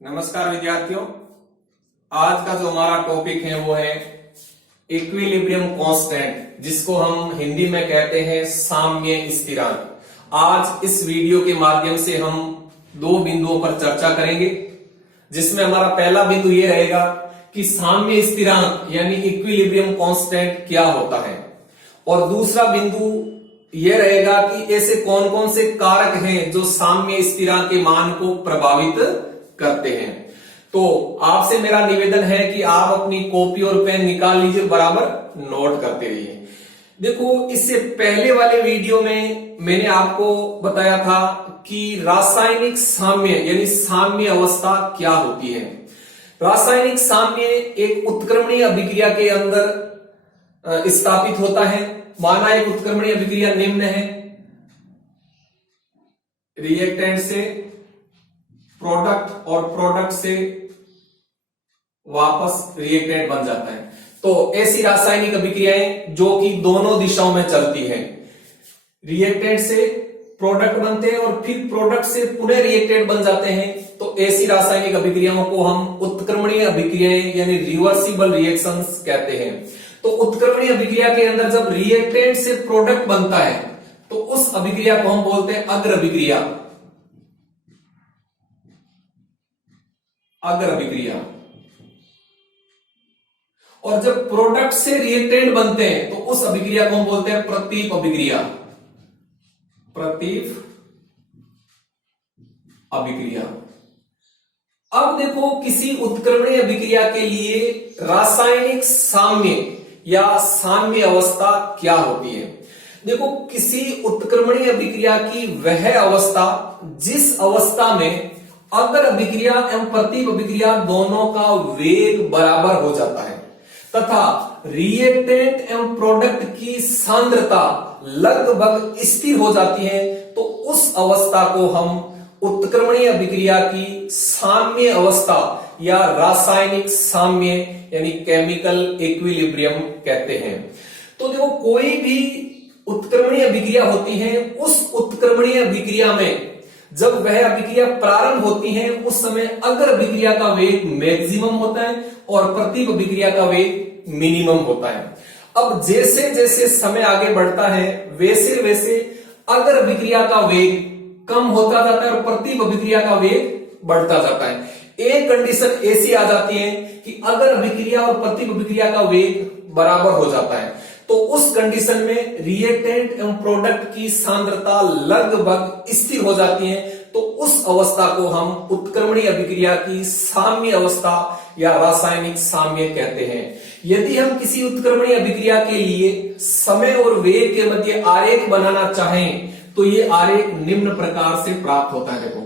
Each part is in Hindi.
नमस्कार विद्यार्थियों। आज का जो हमारा टॉपिक है वो है इक्विलिब्रियम कांस्टेंट, जिसको हम हिंदी में कहते हैं साम्य स्थिरांक। आज इस वीडियो के माध्यम से हम दो बिंदुओं पर चर्चा करेंगे, जिसमें हमारा पहला बिंदु ये रहेगा कि साम्य स्थिरांक यानी इक्विलिब्रियम कांस्टेंट क्या होता है, और दूसरा बिंदु यह रहेगा कि ऐसे कौन कौन से कारक हैं जो साम्य स्थिरांक के मान को प्रभावित करते हैं। तो आपसे मेरा निवेदन है कि आप अपनी कॉपी और पेन निकाल लीजिए, बराबर नोट करते रहिए। देखो, इससे पहले वाले वीडियो में मैंने आपको बताया था कि रासायनिक साम्य यानी साम्य अवस्था क्या होती है। रासायनिक साम्य एक उत्क्रमणीय अभिक्रिया के अंदर स्थापित होता है। माना एक उत्क्रमणीय अभिक्रिया निम्न है, रिएक्टेंट से प्रोडक्ट और प्रोडक्ट से वापस रिएक्टेंट बन जाता है। तो ऐसी रासायनिक अभिक्रियाएं जो कि दोनों दिशाओं में चलती है, रिएक्टेंट से प्रोडक्ट बनते हैं और फिर प्रोडक्ट से पुनः रिएक्टेंट बन जाते हैं। तो ऐसी रासायनिक अभिक्रियाओं को हम उत्क्रमणीय अभिक्रियाएं यानी रिवर्सिबल रिएक्शंस कहते हैं। तो उत्क्रमणीय अभिक्रिया के अंदर जब रिएक्टेंट से प्रोडक्ट बनता है तो उस अभिक्रिया को हम बोलते हैं अग्र अभिक्रिया। अग्र अभिक्रिया। और जब प्रोडक्ट से रिएक्टेंट बनते हैं तो उस अभिक्रिया को हम बोलते हैं प्रतीप अभिक्रिया। प्रतीप अभिक्रिया। अब देखो, किसी उत्क्रमणीय अभिक्रिया के लिए रासायनिक साम्य या साम्य अवस्था क्या होती है। देखो, किसी उत्क्रमणीय अभिक्रिया की वह अवस्था जिस अवस्था में अगर अभिक्रिया एवं प्रतीप अभिक्रिया दोनों का वेग बराबर हो जाता है तथा रिएक्टेंट एवं प्रोडक्ट की सांद्रता लगभग स्थिर हो जाती है, तो उस अवस्था को हम उत्क्रमणीय अभिक्रिया की साम्य अवस्था या रासायनिक साम्य यानी केमिकल इक्विलिब्रियम कहते हैं। तो देखो, कोई भी उत्क्रमणीय अभिक्रिया होती है, उस उत्क्रमणीय अभिक्रिया में जब वह अभिक्रिया प्रारंभ होती है उस समय अग्र अभिक्रिया का वेग मैक्सिमम होता है और प्रतीप अभिक्रिया का वेग मिनिमम होता है। अब जैसे जैसे समय आगे बढ़ता है वैसे वैसे अग्र अभिक्रिया का वेग कम होता जाता है और प्रतीप अभिक्रिया का वेग बढ़ता जाता है। एक कंडीशन ऐसी आ जाती है कि अगर अभिक्रिया और प्रतीप अभिक्रिया का वेग बराबर हो जाता है तो उस कंडीशन में रिएक्टेंट एवं प्रोडक्ट की सांद्रता लगभग स्थिर हो जाती है। तो उस अवस्था को हम उत्क्रमणीय अभिक्रिया की साम्य अवस्था या रासायनिक साम्य कहते हैं। यदि हम किसी उत्क्रमणीय अभिक्रिया के लिए समय और वेग के मध्य आरेख बनाना चाहें तो ये आरेख निम्न प्रकार से प्राप्त होता है। देखो,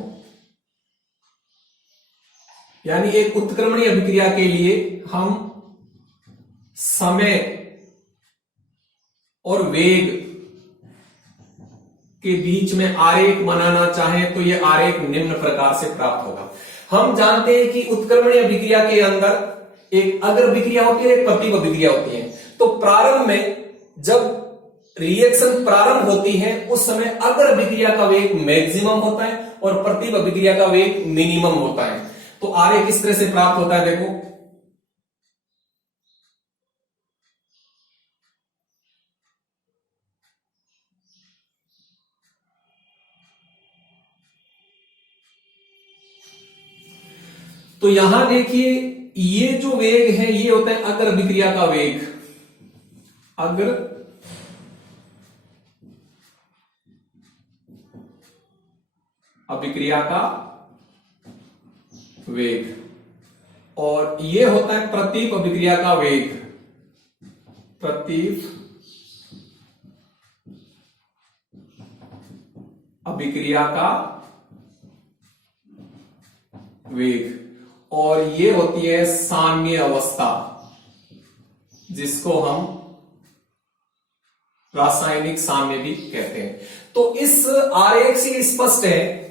यानी एक उत्क्रमणीय अभिक्रिया के लिए हम समय और वेग के बीच में आरेख बनाना चाहें तो यह आरेख निम्न प्रकार से प्राप्त होगा। हम जानते हैं कि उत्क्रमणीय अभिक्रिया के अंदर एक अग्र अभिक्रिया होती है, एक प्रतीप अभिक्रिया होती है। तो प्रारंभ में जब रिएक्शन प्रारंभ होती है उस समय अग्र अभिक्रिया का वेग मैक्सिमम होता है और प्रतीप अभिक्रिया का वेग मिनिमम होता है। तो आरेख इस तरह से प्राप्त होता है। देखो, तो यहां देखिए, ये जो वेग है ये होता है अग्र अभिक्रिया का वेग। अग्र अभिक्रिया का वेग, और ये होता है प्रतीप अभिक्रिया का वेग। प्रतीप अभिक्रिया का वेग, और ये होती है साम्य अवस्था, जिसको हम रासायनिक साम्य भी कहते हैं। तो इस आरेख से स्पष्ट है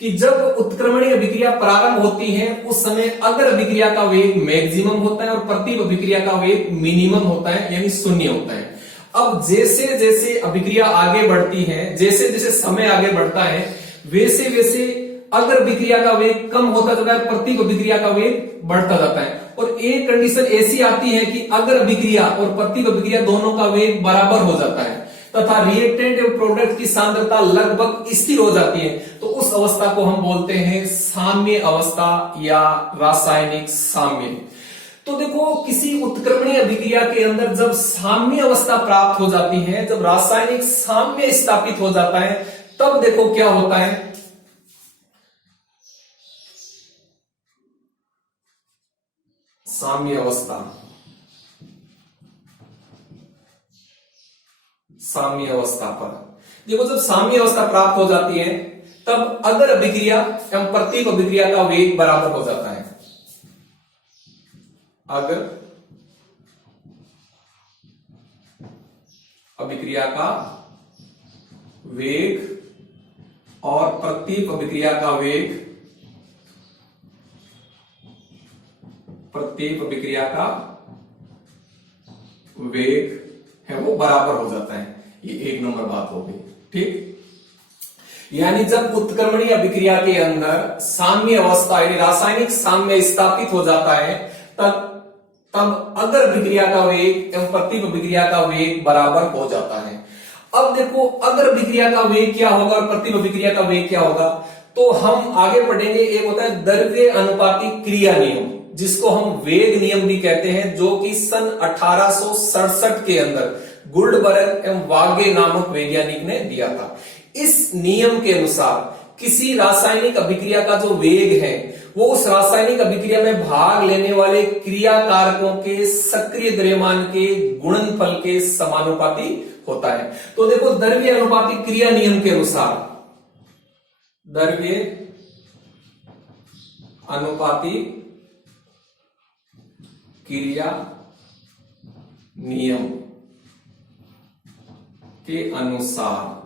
कि जब उत्क्रमणीय अभिक्रिया प्रारंभ होती है उस समय अग्र अभिक्रिया का वेग मैक्सिमम होता है और प्रतीप अभिक्रिया का वेग मिनिमम होता है यानी शून्य होता है। अब जैसे जैसे अभिक्रिया आगे बढ़ती है, जैसे जैसे समय आगे बढ़ता है, वैसे वैसे अग्र अभिक्रिया का वेग कम होता जाता है, प्रतीक अभिक्रिया का वेग बढ़ता जाता है। और एक कंडीशन ऐसी आती है कि अग्र अभिक्रिया और प्रतीक अभिक्रिया दोनों का वेग बराबर हो जाता है तथा रिएक्टेंट एवं प्रोडक्ट की सांद्रता लगभग स्थिर हो जाती है, तो उस अवस्था को हम बोलते हैं साम्य अवस्था या रासायनिक साम्य। तो देखो, किसी उत्क्रमणीय अभिक्रिया के अंदर जब साम्य अवस्था प्राप्त हो जाती है, जब रासायनिक साम्य स्थापित हो जाता है, तब देखो क्या होता है, साम्य अवस्था, साम्य अवस्था पर देखो, जब साम्य अवस्था प्राप्त हो जाती है तब अगर अभिक्रिया एवं प्रतीक अभिक्रिया का वेग बराबर हो जाता है। अगर अभिक्रिया का वेग और प्रतीक अभिक्रिया का वेग, प्रतीक अभिक्रिया का वेग है वो बराबर हो जाता है। ये एक नंबर बात हो गई, ठीक। यानी जब उत्क्रमणीय अभिक्रिया के अंदर साम्य अवस्था यानी रासायनिक साम्य स्थापित हो जाता है, तब अगर अभिक्रिया का वेग एवं प्रतीक अभिक्रिया का वेग बराबर हो जाता है। अब देखो, अगर अभिक्रिया का वेग क्या होगा और प्रतीक अभिक्रिया का वेग क्या होगा, तो हम आगे पढ़ेंगे। एक होता है द्रव्य अनुपाती क्रिया नियम, जिसको हम वेग नियम भी कहते हैं, जो कि सन 1867 के अंदर गुल्डबर्ग एवं वागे नामक वैज्ञानिक ने दिया था। इस नियम के अनुसार किसी रासायनिक अभिक्रिया का जो वेग है वो उस रासायनिक अभिक्रिया में भाग लेने वाले क्रिया कारकों के सक्रिय द्रव्यमान के गुणनफल के समानुपाती होता है। तो देखो, द्रव्य अनुपाती क्रिया नियम के अनुसार, द्रव्य अनुपाती क्रिया नियम के अनुसार,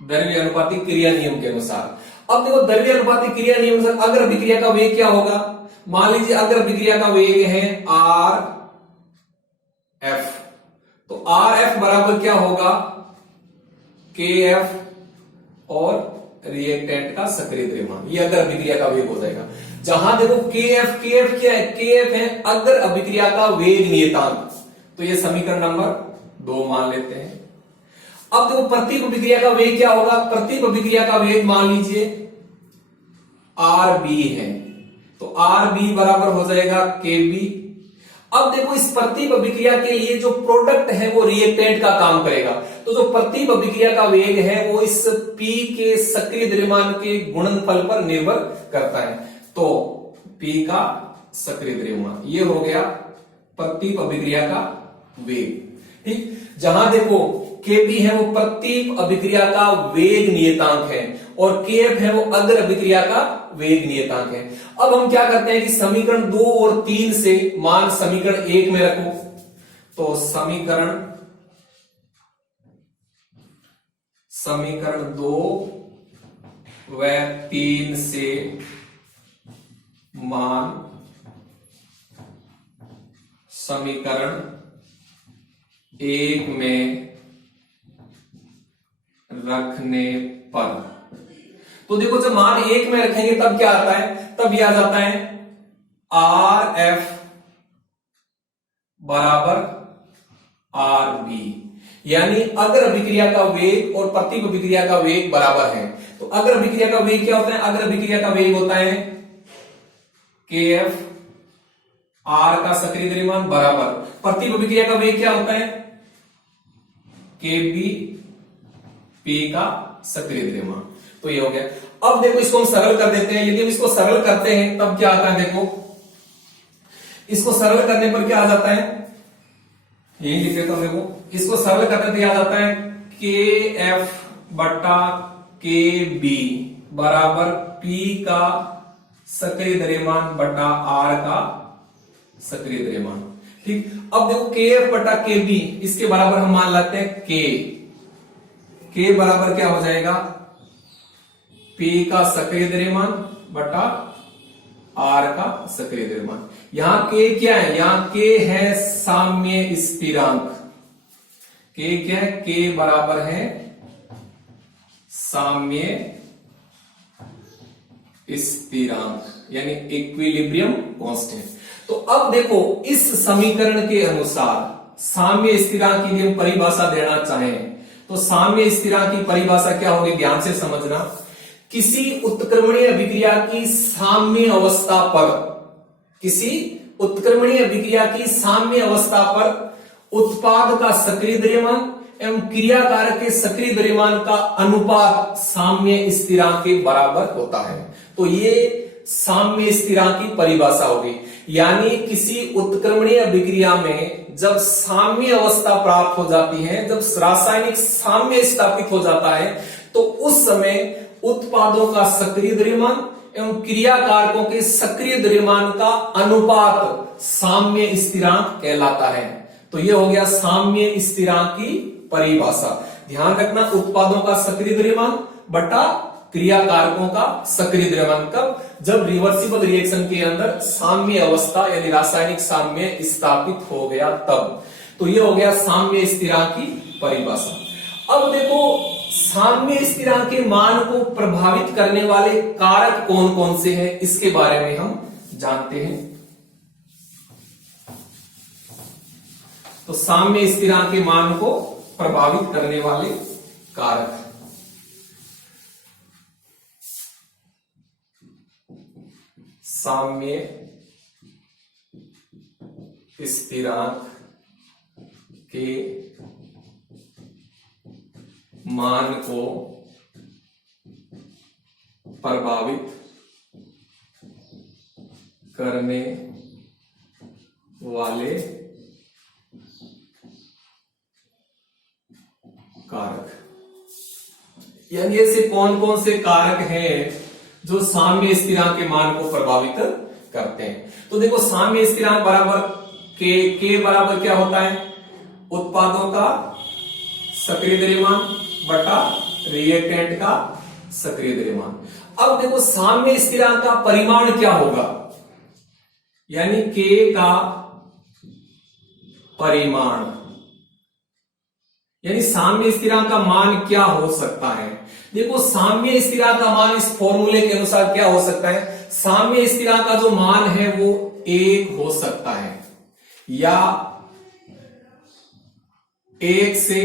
द्रव्य अनुपाती क्रिया नियम के अनुसार। अब देखो, द्रव्य अनुपाती क्रिया नियम से अग्र अभिक्रिया का वेग क्या होगा। मान लीजिए अग्र अभिक्रिया का वेग है आर एफ, तो आर एफ बराबर क्या होगा, के एफ और रिएक्टेंट का सक्रिय द्रव्यमान। ये अग्र अभिक्रिया का वेग हो जाएगा। जहां देखो के एफ क्या है, के एफ है अग्र अभिक्रिया का वेग नियतांक, तो ये समीकरण नंबर 2 मान लेते हैं। अब देखो, प्रतीक अभिक्रिया का वेग क्या होगा, प्रतीक अभिक्रिया का वेग मान लीजिए आर बी है, तो आर बी बराबर हो जाएगा के बी। अब देखो, इस प्रतीक अभिक्रिया के लिए जो प्रोडक्ट है वो रिएक्टेंट का काम करेगा, तो जो प्रतीक अभिक्रिया का वेग है वो इस P के सक्रिय द्रव्यमान के गुणनफल पर निर्भर करता है। तो P का सक्रिय द्रव्यमान, ये हो गया प्रतीक अभिक्रिया का वेग, ठीक। जहां देखो Kb है वो प्रतीक अभिक्रिया का वेग नियतांक है और Kf है वो अग्र अभिक्रिया का वेग नियतांक है। अब हम क्या करते हैं कि समीकरण 2 और 3 से मान समीकरण 1 में रखो, तो समीकरण 2 व 3 से मान समीकरण 1 में रखने पर, तो देखो, जब मान 1 में रखेंगे तब क्या आता है, तब यह आ जाता है आर एफ बराबर आर बी, यानी अग्र अभिक्रिया का वेग और प्रतीक अभिक्रिया का वेग बराबर है। तो अग्र अभिक्रिया का वेग क्या होता है, अग्र अभिक्रिया का वेग होता है के एफ आर का सक्रिय द्रव्यमान बराबर प्रतीक अभिक्रिया का वेग क्या होता है, के बी पी का सक्रिय द्रव्यमान। तो ये हो गया। अब देखो, इसको हम सरल कर देते हैं। यदि हम इसको सरल करते हैं तब क्या आता है, देखो इसको सरल करने पर क्या आ जाता है, यही लिख देता हूं। देखो, इसको सरल करने पर क्या आ जाता है, के एफ बटा के बी बराबर पी का सक्रिय द्रव्यमान बटा आर का सक्रिय द्रव्यमान, ठीक। अब देखो, के एफ बटा के बी, इसके बराबर हम मान लेते हैं के बराबर क्या हो जाएगा, P का सक्रिय द्रव्यमान बटा R का सक्रिय द्रव्यमान। यहां K क्या है, यहां K है साम्य स्थिरांक। K क्या है, K बराबर है साम्य स्थिरांक यानी इक्विलिब्रियम कांस्टेंट। तो अब देखो इस समीकरण के अनुसार साम्य स्थिरांक की यदि हम परिभाषा देना चाहें तो साम्य स्थिरांक की परिभाषा क्या होगी, ध्यान से समझना। किसी उत्क्रमणीय अभिक्रिया की साम्य अवस्था पर, किसी उत्क्रमणीय अभिक्रिया की साम्य अवस्था पर उत्पाद का सक्रिय द्रव्यमान एवं क्रियाकारक के सक्रिय द्रव्यमान का अनुपात साम्य स्थिरांक के बराबर होता है। तो ये साम्य स्थिरांक की परिभाषा होगी। यानी किसी उत्क्रमणीय अभिक्रिया में जब साम्य अवस्था प्राप्त हो जाती है, जब रासायनिक साम्य स्थापित हो जाता है, तो उस समय उत्पादों का सक्रिय द्रव्यमान एवं क्रियाकारकों के सक्रिय द्रव्यमान का अनुपात साम्य स्थिरांक कहलाता है। तो यह हो गया साम्य स्थिरांक की परिभाषा। ध्यान रखना, उत्पादों का सक्रिय द्रव्यमान बटा क्रियाकारकों का सक्रिय द्रव्यमान कब, जब रिवर्सिबल रिएक्शन के अंदर साम्य अवस्था यानी रासायनिक साम्य स्थापित हो गया तब। तो यह हो गया साम्य स्थिरांक की परिभाषा। अब देखो साम्य स्थिरांक के मान को प्रभावित करने वाले कारक कौन कौन से हैं, इसके बारे में हम जानते हैं। तो साम्य स्थिरांक के मान को प्रभावित करने वाले कारक, साम्य स्थिरांक के मान को प्रभावित करने वाले कारक, यानी ऐसे कौन कौन से कारक हैं जो साम्य स्थिरांक के मान को प्रभावित करते हैं। तो देखो साम्य स्थिरांक बराबर के बराबर क्या होता है, उत्पादों का सक्रिय द्रव्यमान बटा रिएक्टेंट का सक्रिय द्रव्यमान। अब देखो साम्य स्थिरांक का परिमाण क्या होगा, यानी के का परिमाण, यानी साम्य स्थिरांक का मान क्या हो सकता है। देखो साम्य स्थिरांक का मान इस फॉर्मूले के अनुसार क्या हो सकता है, साम्य स्थिरांक का जो मान है वो 1 हो सकता है या 1 से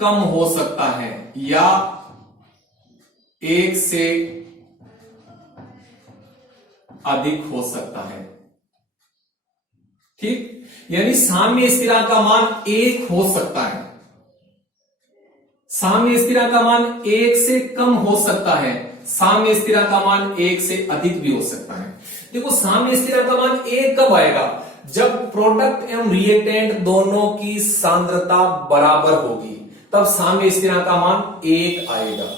कम हो सकता है या 1 से अधिक हो सकता है। ठीक, यानी साम्य स्थिरांक का मान 1 हो सकता है, साम्य स्थिरांक का मान 1 से कम हो सकता है, साम्य स्थिरांक का मान 1 से अधिक भी हो सकता है। देखो साम्य स्थिरांक का मान 1 कब आएगा, जब प्रोडक्ट एवं रिएक्टेंट दोनों की सांद्रता बराबर होगी, तब साम्य स्थिरांक का मान 1 आएगा।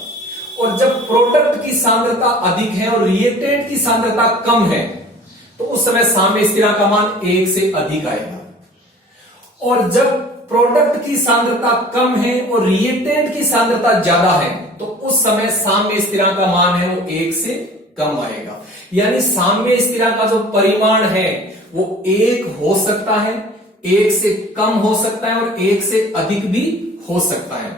और जब प्रोडक्ट की सांद्रता अधिक है और रिएक्टेंट की सांद्रता कम है, तो उस समय साम्य स्थिरांक का मान 1 से अधिक आएगा। और जब प्रोडक्ट की सांद्रता कम है और रिएक्टेंट की सांद्रता ज्यादा है, तो उस समय साम्य स्थिरांक का मान है वो 1 से कम आएगा। यानी साम्य स्थिरांक का जो परिमाण है वो 1 हो सकता है, 1 से कम हो सकता है और 1 से अधिक भी हो सकता है।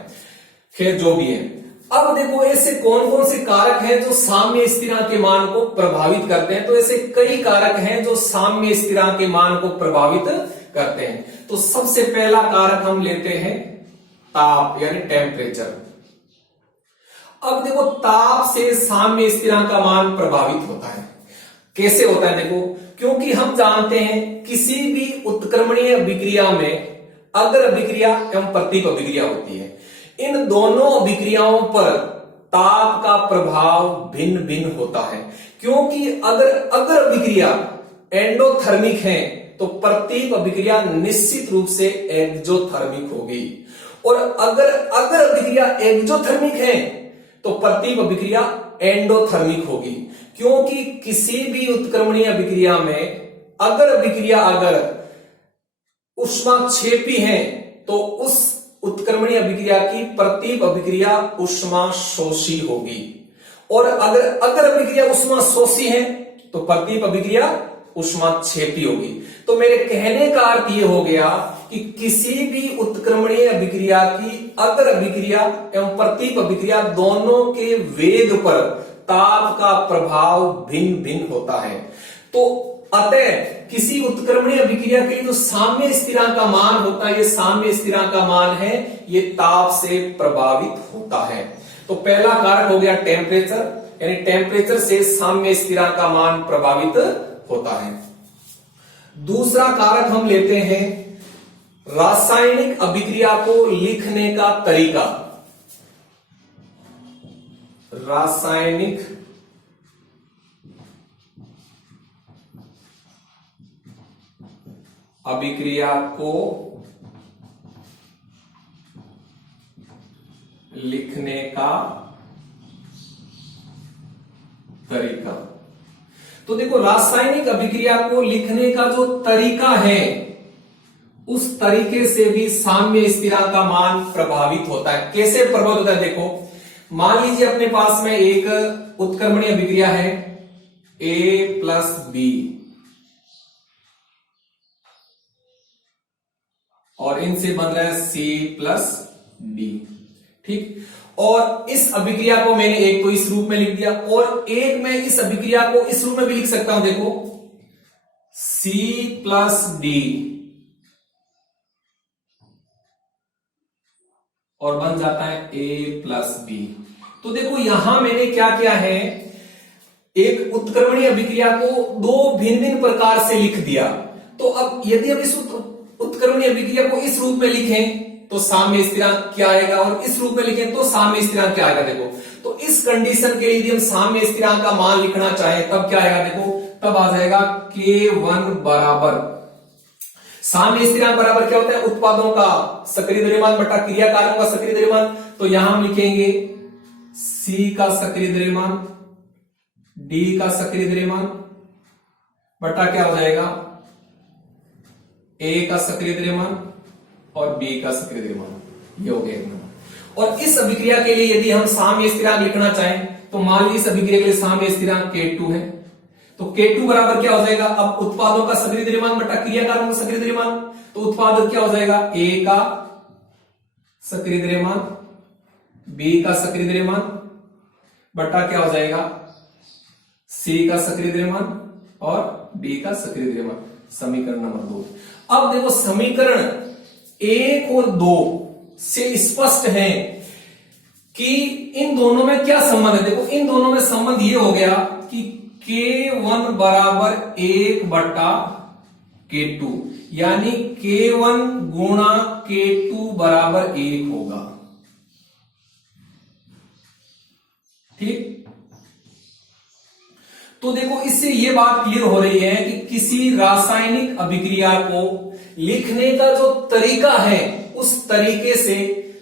खैर जो भी है, अब देखो ऐसे कौन कौन से कारक हैं जो साम्य स्थिरांक के मान को प्रभावित करते हैं। तो ऐसे कई कारक हैं जो साम्य स्थिरांक के मान को प्रभावित करते हैं। तो सबसे पहला कारक हम लेते हैं ताप यानी टेम्परेचर। अब देखो ताप से साम्य स्थिरांक का मान प्रभावित होता है। कैसे होता है देखो, क्योंकि हम जानते हैं किसी भी उत्क्रमणीय अभिक्रिया में अग्र अभिक्रिया एवं प्रतीप अभिक्रिया होती है। इन दोनों अभिक्रियाओं पर ताप का प्रभाव भिन्न भिन्न होता है, क्योंकि अगर अग्र अभिक्रिया एंडोथर्मिक है तो प्रतीप अभिक्रिया निश्चित रूप से एक्सोथर्मिक होगी, और अगर अग्र अभिक्रिया एक्सोथर्मिक है तो प्रतीप अभिक्रिया एंडोथर्मिक होगी। क्योंकि किसी भी उत्क्रमणीय अभिक्रिया में अगर अभिक्रिया अगर ऊष्माक्षेपी है तो उस उत्क्रमणीय अभिक्रिया की प्रतीप अभिक्रिया ऊष्मा शोषी होगी, और अगर अभिक्रिया ऊष्मा शोषी है तो प्रतीप अभिक्रिया ऊष्माक्षेपी होगी। तो मेरे कहने का अर्थ यह हो गया कि किसी भी उत्क्रमणीय अभिक्रिया की अग्र अभिक्रिया एवं प्रतीप अभिक्रिया दोनों के वेग पर ताप का प्रभाव भिन्न भिन्न होता है। तो अतः किसी उत्क्रमणीय अभिक्रिया के लिए जो साम्य स्थिरांक का मान होता है, ये साम्य स्थिरांक का मान है, ये ताप से प्रभावित होता है। तो पहला कारक हो गया टेम्परेचर, यानी टेम्परेचर से साम्य स्थिरांक का मान प्रभावित होता है। दूसरा कारक हम लेते हैं रासायनिक अभिक्रिया को लिखने का तरीका। रासायनिक अभिक्रिया को लिखने का तरीका। तो देखो, रासायनिक अभिक्रिया को लिखने का जो तरीका है, उस तरीके से भी साम्य स्थिरांक का मान प्रभावित होता है। कैसे प्रभावित होता है? देखो, मान लीजिए अपने पास में एक उत्क्रमणीय अभिक्रिया है A प्लस बी, और इनसे बन रहा है C प्लस डी, ठीक। और इस अभिक्रिया को मैंने एक तो इस रूप में लिख दिया, और एक मैं इस अभिक्रिया को इस रूप में भी लिख सकता हूं। देखो, C प्लस डी, और बन जाता है A प्लस बी। तो देखो, यहां मैंने क्या किया है, एक उत्क्रमणीय अभिक्रिया को दो भिन्न भिन्न प्रकार से लिख दिया। तो अब यदि हम इस उत्क्रमणीय अभिक्रिया को इस रूप में लिखें तो साम्य स्थिरांक क्या आएगा, और इस रूप में लिखें तो साम्य स्थिरांक क्या आएगा। देखो, तो इस कंडीशन के लिए यदि हम साम्य स्थिरांक का मान लिखना चाहें तब क्या आएगा? देखो, तब आ जाएगा K1 बराबर, साम्य स्थिरांक बराबर क्या होता है? उत्पादों का सक्रिय द्रव्यमान बटा क्रिया कारकों का सक्रिय द्रव्यमान। तो यहां हम लिखेंगे C का सक्रिय द्रव्यमान, D का सक्रिय द्रव्यमान बटा क्या हो जाएगा? A का सक्रिय द्रव्यमान और B का सक्रिय द्रव्यमान। ये हो गया एक नंबर। और इस अभिक्रिया के लिए यदि हम साम्य स्थिरांक लिखना चाहें तो मान लीजिए इस अभिक्रिया के लिए साम्य स्थिरांक K2 है, तो K2 बराबर क्या हो जाएगा? अब उत्पादों का सक्रिय द्रव्यमान बटा क्रिया कारकों का सक्रिय द्रव्यमान, तो उत्पादक क्या हो जाएगा? A का सक्रिय द्रव्यमान, B का सक्रिय द्रव्यमान बटा क्या हो जाएगा? C का सक्रिय द्रव्यमान और D का सक्रिय द्रव्यमान। समीकरण नंबर 2। अब देखो, समीकरण 1 और 2 से स्पष्ट है कि इन दोनों में क्या संबंध है। देखो, इन दोनों में संबंध ये हो गया कि K1 बराबर 1 बटा K2, यानी K1 गुणा K2 बराबर 1 होगा, ठीक। तो देखो, इससे ये बात क्लियर हो रही है कि किसी रासायनिक अभिक्रिया को लिखने का जो तरीका है, उस तरीके से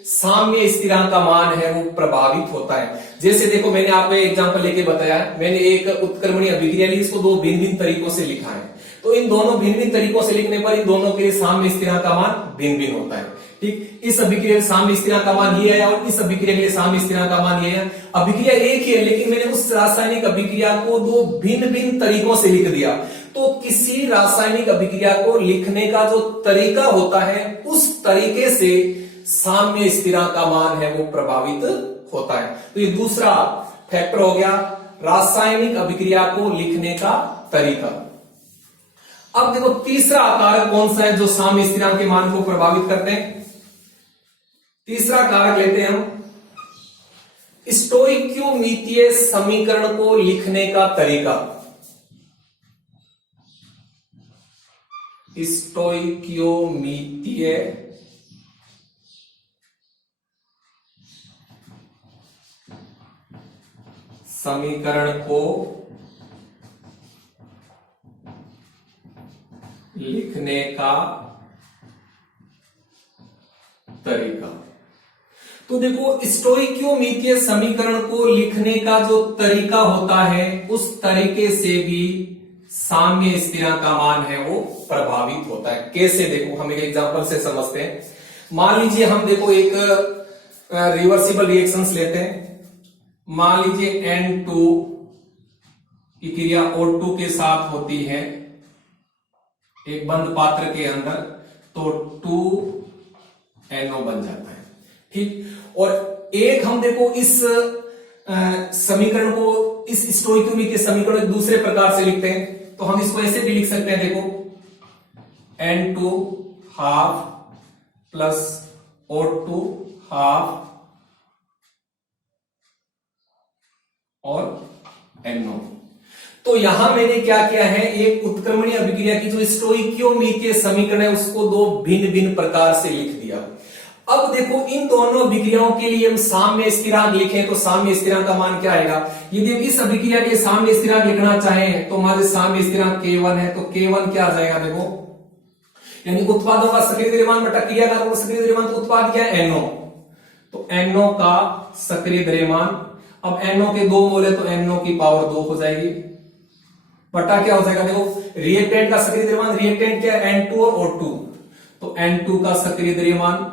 साम्य स्थिरांक का मान है वो प्रभावित होता है। जैसे देखो, मैंने आपको एग्जांपल लेके बताया, मैंने एक उत्क्रमणीय अभिक्रिया ली, इसको दो भिन्न भिन्न तरीकों से लिखा है। तो इन दोनों भिन्न भिन्न तरीकों से लिखने पर इन दोनों के लिए साम्य स्थिरांक का मान भिन्न भिन्न होता है, ठीक। इस अभिक्रिया के साम्य स्थिरांक का मान ये है और इस अभिक्रिया के लिए साम्य स्थिरांक का मान ये है। अभिक्रिया एक ही है, लेकिन मैंने उस रासायनिक अभिक्रिया को दो भिन्न भिन्न तरीकों से लिख दिया। तो किसी रासायनिक अभिक्रिया को लिखने का जो तरीका होता है, उस तरीके से साम्य स्थिरांक का मान है वो प्रभावित होता है। तो ये दूसरा फैक्टर हो गया, रासायनिक अभिक्रिया को लिखने का तरीका। अब देखो, तीसरा कारक कौन सा है जो साम्य स्थिरांक के मान को प्रभावित करते हैं। तीसरा कारक लेते हैं हम स्टोइकियोमीतीय समीकरण को लिखने का तरीका। स्टोइकियोमीतीय समीकरण को लिखने का तरीका। तो देखो, स्टोइकियोमीतीय समीकरण को लिखने का जो तरीका होता है, उस तरीके से भी साम्य स्थिरांक का मान है वो प्रभावित होता है। कैसे? देखो, हम एक एग्जांपल से समझते हैं। मान लीजिए हम देखो एक रिवर्सिबल रिएक्शंस लेते हैं। मान लीजिए N2 की क्रिया O2 के साथ होती है एक बंद पात्र के अंदर, तो 2NO बन जाता है। ठीक, और एक हम देखो इस समीकरण को, इस स्टोइकियोमेट्री के समीकरण को दूसरे प्रकार से लिखते हैं, तो हम इसको ऐसे भी लिख सकते हैं, देखो N2 half plus O2 half और NO। तो यहां मैंने क्या किया है, एक उत्क्रमणीय अभिक्रिया की जो स्टोइकियोमेट्री समीकरण है उसको दो भिन्न भिन्न प्रकार से लिख दिया। अब देखो इन दोनों अभिक्रियाओं के लिए हम साम्य स्थिरांक लिखें तो साम्य स्थिरांक का मान क्या आएगा। यदि हम इस अभिक्रिया के साम्य स्थिरांक लिखना चाहें तो हमारे साम्य स्थिरांक K1 है, तो K1 क्या आ जाएगा, देखो यानी उत्पादों का सक्रिय द्रव्यमान बटा क्रिया का सक्रिय द्रव्यमान, तो उत्पाद क्या है NO, तो NO का सक्रिय द्रव्यमान। अब NO के 2 मोल है तो NO की पावर 2 हो जाएगी, बटा क्या हो जाएगा, देखो रिएक्टेंट का सक्रिय द्रव्यमान, रिएक्टेंट क्या है N2 और O2, तो N2 का सक्रिय द्रव्यमान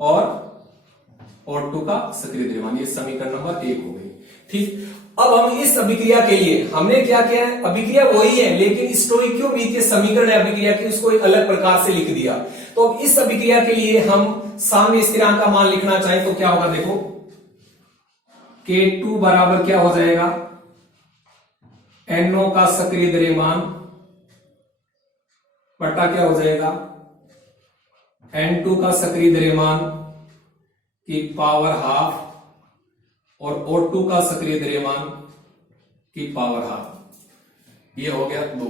और O2 का सक्रिय द्रव्यमान, ये समीकरण नंबर 1 हो गई। ठीक, अब हम इस अभिक्रिया के लिए हमने क्या किया है, अभिक्रिया वही है लेकिन स्टोइकियोमेट्री समीकरण है अभिक्रिया की, उसको एक अलग प्रकार से लिख दिया। तो अब इस अभिक्रिया के लिए हम साम्य स्थिरांक का मान लिखना चाहें तो क्या होगा, देखो K2 बराबर क्या हो जाएगा, NO का सक्रिय द्रव्यमान बटा क्या हो जाएगा, N2 का सक्रिय द्रव्यमान की पावर हाफ और O2 का सक्रिय द्रव्यमान की पावर हाफ, ये हो गया 2।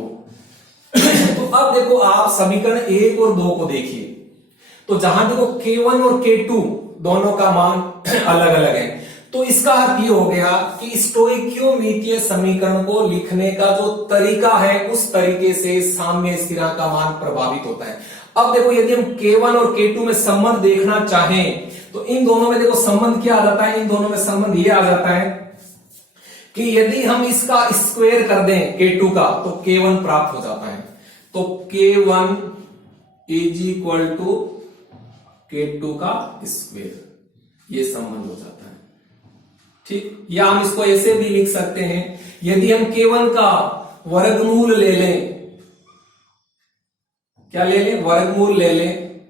तो अब देखो आप समीकरण 1 और 2 को देखिए, तो जहां देखो K1 और K2 दोनों का मान अलग अलग है, तो इसका अर्थ ये हो गया कि स्टोइकियोमेट्री समीकरण को लिखने का जो तरीका है उस तरीके से साम्य स्थिरांक का मान प्रभावित होता है। अब देखो यदि हम K1 और K2 में संबंध देखना चाहें तो इन दोनों में देखो संबंध क्या आ जाता है, इन दोनों में संबंध ये आ जाता है कि यदि हम इसका स्क्वायर कर दें K2 का तो K1 प्राप्त हो जाता है, तो K1 is equal to K2 का स्क्वायर, ये संबंध हो जाता है। ठीक, या हम इसको ऐसे भी लिख सकते हैं, यदि हम K1 का वर्गमूल ले लें, क्या ले लें, वर्गमूल ले लें,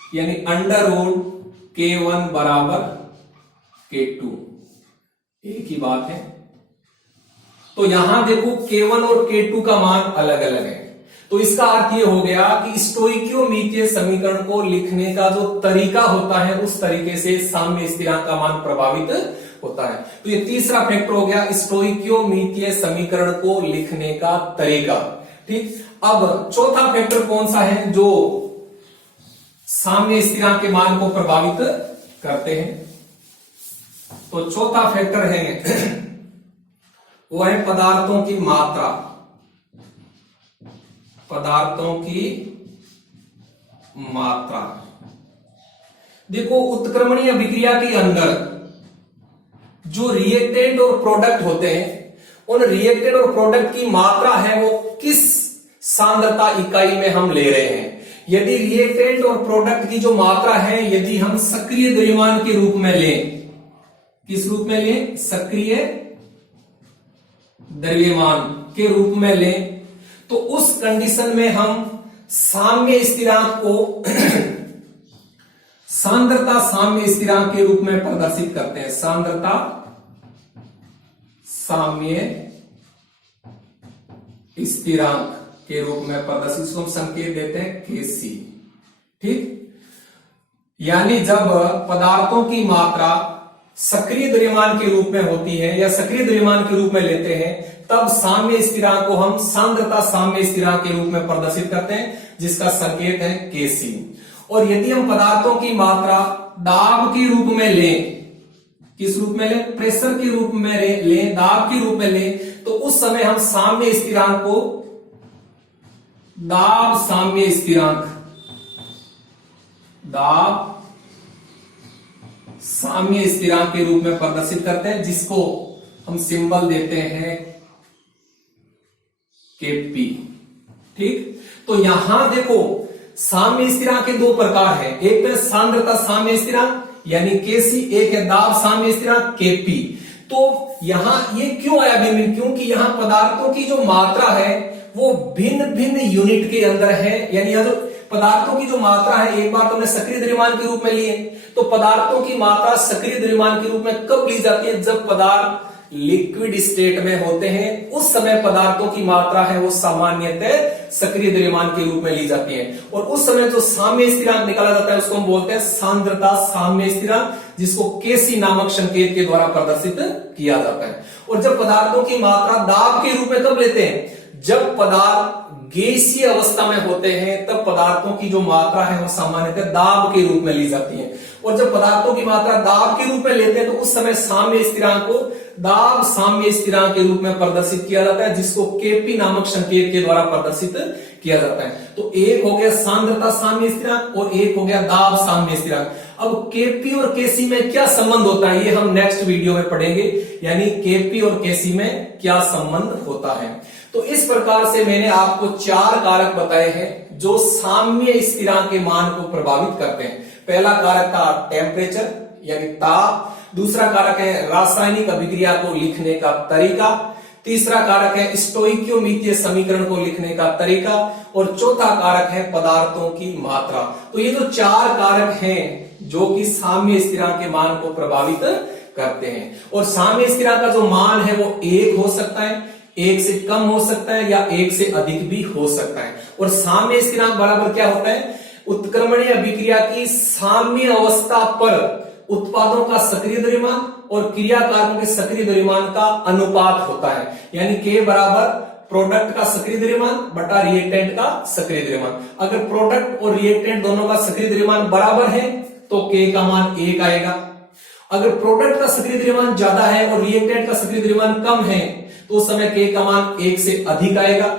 यानी अंडर रूट K1 बराबर K2, एक ही बात है। तो यहां देखो K1 और K2 का मान अलग अलग है, तो इसका अर्थ ये हो गया कि स्टोइकियोमेट्री समीकरण को लिखने का जो तरीका होता है उस तरीके से साम्य स्थिरांक का मान प्रभावित होता है। तो ये तीसरा फैक्टर हो गया स्टोइकियोमेट्री समीकरण को लिखने का तरीका। ठीक, अब चौथा फैक्टर कौन सा है जो साम्य स्थिरांक के मान को प्रभावित करते हैं, तो चौथा फैक्टर है वो है पदार्थों की मात्रा, पदार्थों की मात्रा। देखो उत्क्रमणीय अभिक्रिया के अंदर जो रिएक्टेंट और प्रोडक्ट होते हैं उन रिएक्टेंट और प्रोडक्ट की मात्रा है वो किस सांद्रता इकाई में हम ले रहे हैं। यदि रिएक्टेंट और प्रोडक्ट की जो मात्रा है यदि हम सक्रिय द्रव्यमान के रूप में लें, किस रूप में लें, सक्रिय द्रव्यमान के रूप में लें, तो उस कंडीशन में हम साम्य स्थिरांक को सांद्रता साम्य स्थिरांक के रूप में प्रदर्शित करते हैं, सांद्रता साम्य स्थिरांक के रूप में प्रदर्शित, इसको हम संकेत देते हैं Kc। ठीक, यानी जब पदार्थों की मात्रा सक्रिय द्रव्यमान के रूप में होती है या सक्रिय द्रव्यमान के रूप में लेते हैं तब साम्य स्थिरांक को हम सांद्रता साम्य स्थिरांक के रूप में प्रदर्शित करते हैं जिसका संकेत है Kc। और यदि हम पदार्थों की मात्रा दाब के रूप में लें, किस रूप में लें, प्रेशर के रूप में लें, दाब के रूप में लें, तो उस समय हम साम्य स्थिरांक को दाब साम्य स्थिरांक, दाब साम्य स्थिरांक के रूप में प्रदर्शित करते हैं जिसको हम सिंबल देते हैं Kp। ठीक, तो यहां देखो साम्य स्थिरांक के दो प्रकार है, एक है सांद्रता साम्य स्थिरांक यानी Kc, एक है दाब साम्य स्थिरांक Kp। तो यहां ये क्यों आया भिन्न भिन्न, क्योंकि यहां पदार्थों की जो मात्रा है वो भिन्न भिन्न यूनिट के अंदर है, यानी यहां जो पदार्थों की जो मात्रा है, एक बार तो हमने सक्रिय द्रव्यमान के रूप में लिए, तो पदार्थों की मात्रा सक्रिय द्रव्यमान के रूप में कब ली जाती है? जब पदार्थ लिक्विड स्टेट में होते हैं, उस समय पदार्थों की मात्रा है वो सामान्यतः सक्रिय द्रव्यमान के रूप में ली जाती है। और उस समय जो साम्य स्थिरांक निकाला जाता है उसको हम बोलते हैं सांद्रता साम्य स्थिरांक, जिसको केसी नामक संकेत के द्वारा प्रदर्शित किया जाता है। और जब पदार्थों की मात्रा दाब के रूप में कब लेते हैं? जब पदार्थ गैसीय अवस्था में होते हैं, तब पदार्थों की जो मात्रा है वो सामान्यतः दाब के रूप में ली जाती है। और जब पदार्थों की मात्रा दाब के रूप में लेते हैं तो उस समय साम्य स्थिरांक को दाब साम्य स्थिरांक के रूप में प्रदर्शित किया जाता है, जिसको केपी नामक संकेत के द्वारा प्रदर्शित किया जाता है। तो एक हो गया सांद्रता साम्य स्थिरांक और एक हो गया दाब साम्य स्थिरांक। अब केपी और केसी में क्या संबंध होता है, ये हम नेक्स्ट वीडियो में पढ़ेंगे, यानी केपी और केसी में क्या संबंध होता है। तो इस प्रकार से मैंने आपको 4 कारक बताए हैं जो साम्य स्थिरांक के मान को प्रभावित करते हैं। पहला कारक था टेम्परेचर यानी ताप, दूसरा कारक है रासायनिक अभिक्रिया को लिखने का तरीका, तीसरा कारक है स्टोइकियोमीतीय समीकरण को लिखने का तरीका, और चौथा कारक है पदार्थों की मात्रा। तो ये जो 4 कारक हैं जो कि साम्य स्थिरांक के मान को प्रभावित करते हैं। और साम्य स्थिरांक का जो मान है वो 1 हो सकता है, 1 से कम हो सकता है या 1 से अधिक भी हो सकता है। और साम्य स्थिरांक बराबर क्या होता है? उत्क्रमणीय अभिक्रिया की साम्य अवस्था पर उत्पादों का सक्रिय द्रव्यमान और क्रियाकारकों के सक्रिय द्रव्यमान का अनुपात होता है, यानी K बराबर प्रोडक्ट का सक्रिय द्रव्यमान बटा रिएक्टेंट का सक्रिय द्रव्यमान। अगर प्रोडक्ट और रिएक्टेंट दोनों का सक्रिय द्रव्यमान बराबर है तो K का मान 1 आएगा। अगर प्रोडक्ट का सक्रिय द्रव्यमान ज्यादा है और रिएक्टेंट का सक्रिय द्रव्यमान कम है तो उस समय K का मान 1 से अधिक आएगा।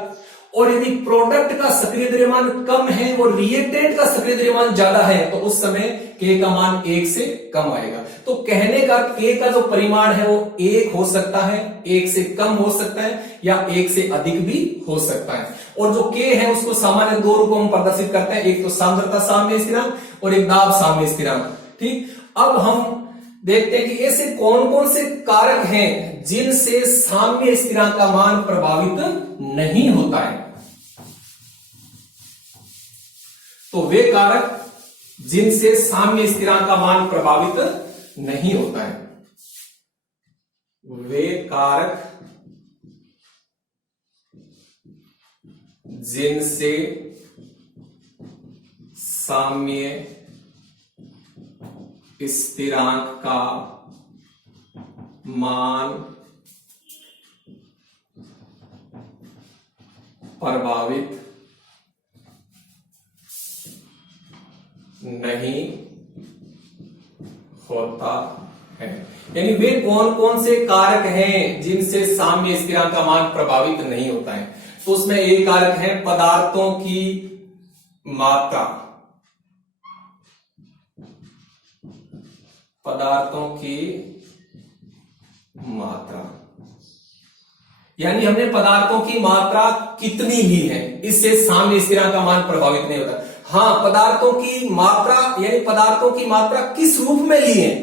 और यदि प्रोडक्ट का सक्रिय द्रव्यमान कम है और रिएक्टेंट का सक्रिय द्रव्यमान ज्यादा है तो उस समय K का मान 1 से कम आएगा। तो कहने का K का जो परिमाण है वो 1 हो सकता है, 1 से कम हो सकता है या 1 से अधिक भी हो सकता है। और जो K है उसको सामान्य 2 रूपों में प्रदर्शित करते हैं, एक तो सांद्रता साम्य स्थिरांक और एक दाब साम्य स्थिरांक। ठीक, अब हम देखते हैं कि ऐसे कौन कौन से कारक हैं जिनसे साम्य स्थिरांक का मान प्रभावित नहीं होता है। तो वे कारक जिनसे साम्य स्थिरांक का मान प्रभावित नहीं होता है, वे कारक जिनसे साम्य स्थिरांक का मान प्रभावित नहीं होता है। यानी वे कौन कौन से कारक हैं जिनसे साम्य स्थिरांक का मान प्रभावित नहीं होता है। तो उसमें एक कारक है पदार्थों की मात्रा, पदार्थों की मात्रा, यानी हमने पदार्थों की मात्रा कितनी ली है, इससे साम्य स्थिरांक का मान प्रभावित नहीं होता। हाँ, पदार्थों की मात्रा यानी पदार्थों की मात्रा किस रूप में ली है,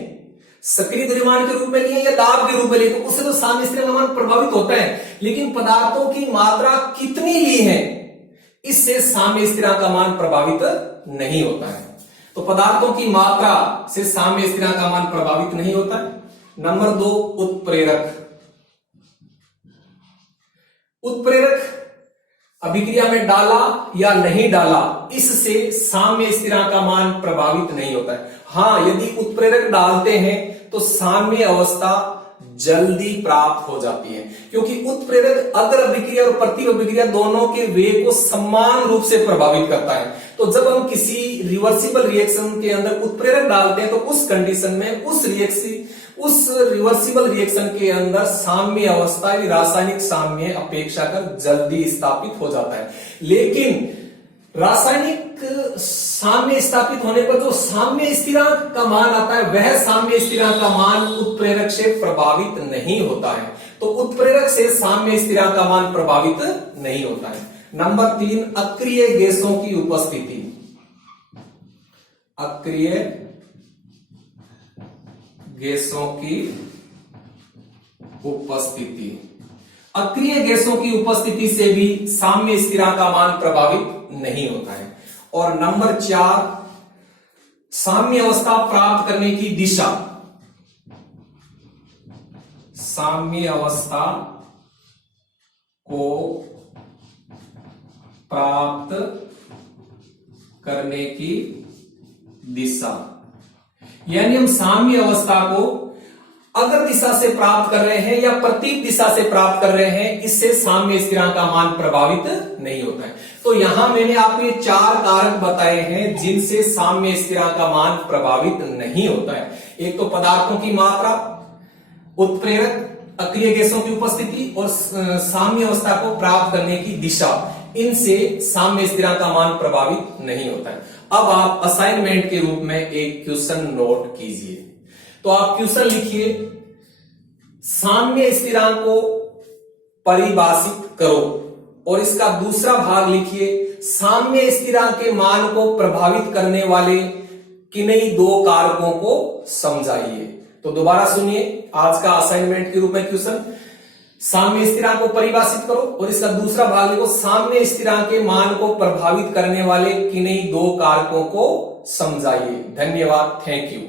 सक्रिय द्रव्यमान के रूप में ली है या दाब के रूप में ली, तो उससे तो साम्य स्थिरांक का मान प्रभावित होता है। लेकिन पदार्थों की मात्रा कितनी ली है, इससे साम्य स्थिरांक का मान प्रभावित नहीं होता है। तो पदार्थों की मात्रा से साम्य स्थिरांक का मान प्रभावित नहीं होता है। नंबर 2, उत्प्रेरक। उत्प्रेरक अभिक्रिया में डाला या नहीं डाला, इससे साम्य स्थिरांक का मान प्रभावित नहीं होता है। हाँ, यदि उत्प्रेरक डालते हैं तो साम्य अवस्था जल्दी प्राप्त हो जाती है, क्योंकि उत्प्रेरक अग्र अभिक्रिया और प्रति अभिक्रिया दोनों के वेग को समान रूप से प्रभावित करता है। तो जब हम किसी रिवर्सिबल रिएक्शन के अंदर उत्प्रेरक डालते हैं तो उस कंडीशन में उस रिवर्सिबल रिएक्शन के अंदर साम्य अवस्था यानी रासायनिक साम्य अपेक्षाकृत जल्दी स्थापित हो जाता है। लेकिन रासायनिक साम्य स्थापित होने पर जो साम्य स्थिरांक का मान आता है वह साम्य स्थिरांक का मान उत्प्रेरक से प्रभावित नहीं होता है। तो उत्प्रेरक से साम्य स्थिरांक का मान प्रभावित नहीं होता है। नंबर 3, अक्रिय गैसों की उपस्थिति। अक्रिय गैसों की उपस्थिति, अक्रिय गैसों की उपस्थिति से भी साम्य स्थिरांक का मान प्रभावित नहीं होता है। और नंबर 4 साम्य अवस्था प्राप्त करने की दिशा। साम्य अवस्था को प्राप्त करने की दिशा, यानी हम साम्य अवस्था को अगर दिशा से प्राप्त कर रहे हैं या प्रतीक दिशा से प्राप्त कर रहे हैं, इससे साम्य स्थिरांक का मान प्रभावित नहीं होता है। तो यहां मैंने आपको ये 4 कारक बताए हैं जिनसे साम्य स्थिरांक का मान प्रभावित नहीं होता है। एक तो पदार्थों की मात्रा, उत्प्रेरक अक्रिय गैसों की उपस्थिति और साम्य अवस्था को प्राप्त करने की दिशा, इनसे साम्य स्थिरांक का मान प्रभावित नहीं होता है। अब आप असाइनमेंट के रूप में एक क्वेश्चन नोट कीजिए। तो आप क्वेश्चन लिखिए, साम्य स्थिरांक को परिभाषित करो, और इसका दूसरा भाग लिखिए, साम्य स्थिरांक के मान को प्रभावित करने वाले किन्हीं 2 कारकों को समझाइए। तो दोबारा सुनिए, आज का असाइनमेंट के रूप में क्वेश्चन, साम्य स्थिरांक को परिभाषित करो और इसका दूसरा भाग लिखो, साम्य स्थिरांक के मान को प्रभावित करने वाले किन्हीं 2 कारकों को समझाइए। धन्यवाद, थैंक यू।